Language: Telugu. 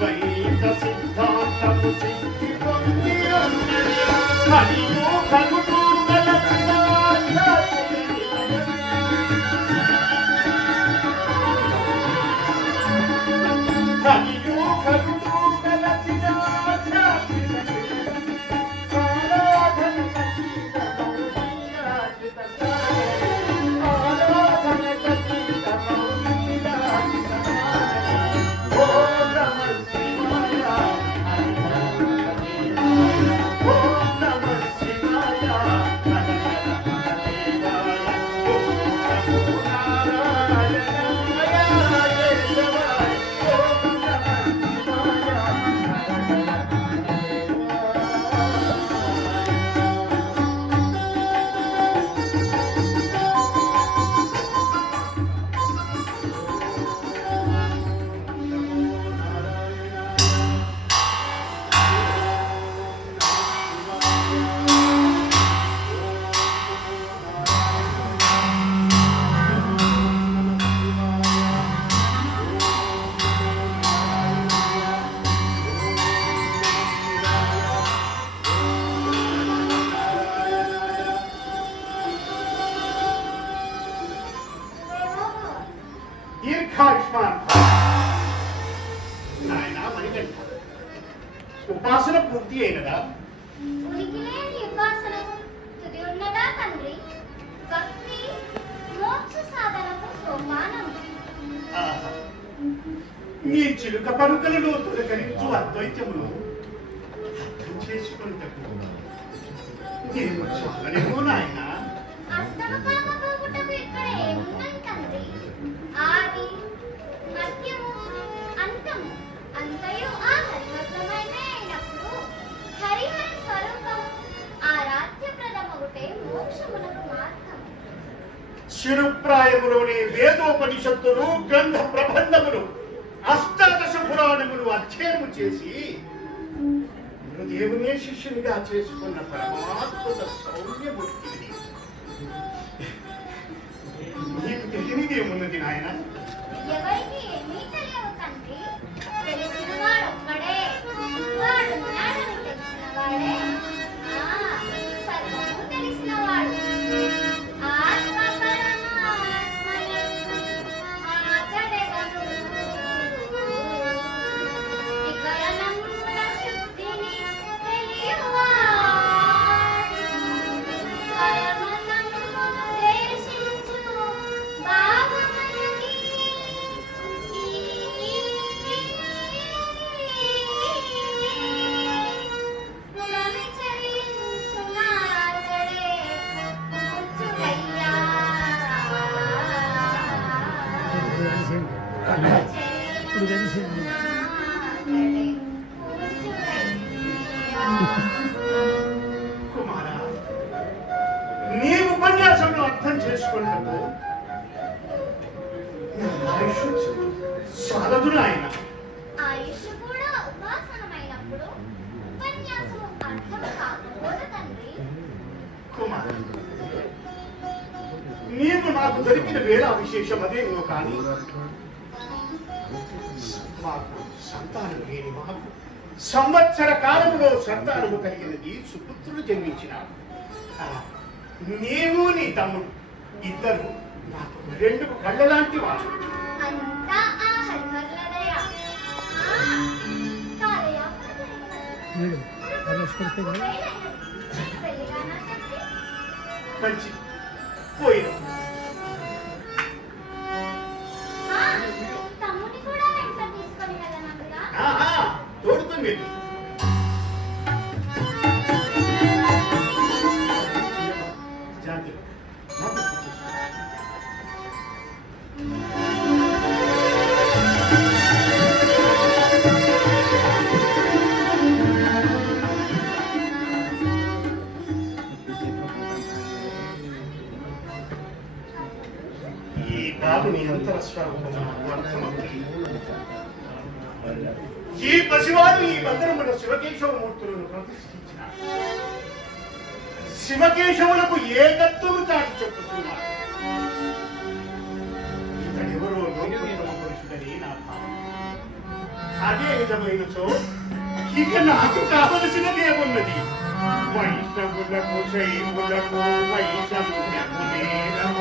అద్వైత సిద్ధాంతము సిద్ధి పొందియున్నది కలియుగమును వెలసిన ఉపాసన పూర్తి అయినదా? ఉనికిలేని ఉపాసనకు తుది ఉన్నదా తండ్రి? భక్తి మోక్ష సాధనకు సోపానం. నీ చిలుక పలుకలలో తొలకరించు అద్వైతమును అర్థం చేసుకుంటకు నేను చాలనేమో నాయన. అర్థము కాకపోవుటకు ఇక్కడ ఏమున్నది తండ్రి? ఆది మధ్యము అంతము అంతయు ఆ హరివత్వమైనప్పుడు హరిహర స్వరూపం ఆరాధ్యప్రదమగుటే మోక్షమునకు మార్గం. చిరుప్రాయములోని వేదోపనిషత్తులు గ్రంథ ప్రబంధములు అష్టాదశ పురాణములు అధ్యయనము చేసి గురుదేవునే శిష్యునిగా చేసుకున్న పరమాత్మక సౌమ్యమూర్తిని నీకు తెలియనిదేమున్నది నాయన? ఎవరికి ఏమీ తెలియవు తండ్రి. తెలిసిన వాడొక్కడే, వాడున్నాడని తెలిసిన వాడే సర్వము తెలిసిన వాడు. ఆత్మ పరమాత్మయే ఆతడెవరు వికరణముల శుద్ధిని తెలియవాడు. పరమతత్వమును దేశించు భావమునకి కులమి చరించునాతడే కూర్చుడయ్యా. కుమారా, నీ ఉపన్యాసంలో అర్థం చేసుకున్నప్పుడు సాధదు నాయన. ఆయుష్ కూడా ఉపాసనమైనప్పుడు ఉపన్యాసం అర్థం కాకపోదు తండ్రి. కుమార, నీవు నాకు దొరికిన వేళ విశేషం అదేమో కానీ మాకు సంతానం లేని మాకు సంవత్సర కాలంలో సంతానము కలిగినది, సుపుత్రులు జన్మించినారు. నీవు నీ తమ్ముడు ఇద్దరు నాకు రెండు కళ్ళ లాంటి వారు. అంతా ఆ హరిహరుల దయ. కాలయాపన పెళ్ళిగానా తండ్రి? మంచి పోయిన తమ్ముని కూడా వెంట తీసుకొని వెళ్ళనందుగా తోడుతుంది. జాగ్రత్త. ఈ బాబుని అంతరస్వరూపము అర్థమవుతుంది. ఈ పసివాడు ఈ మందిరమున శివకేశవమూర్తులను ప్రతిష్ఠించిన శివకేశవులకు ఏకత్వము చాటి చెప్పుతున్నారు. ఇతడెవరో లోకోత్తమ పురుషుడని నా భావం. అదే నిజమైనచో ఇక నాకు కావలసినది ఏమున్నది? వైష్ణవులకు శైవులకు వైషమ్యములేరవ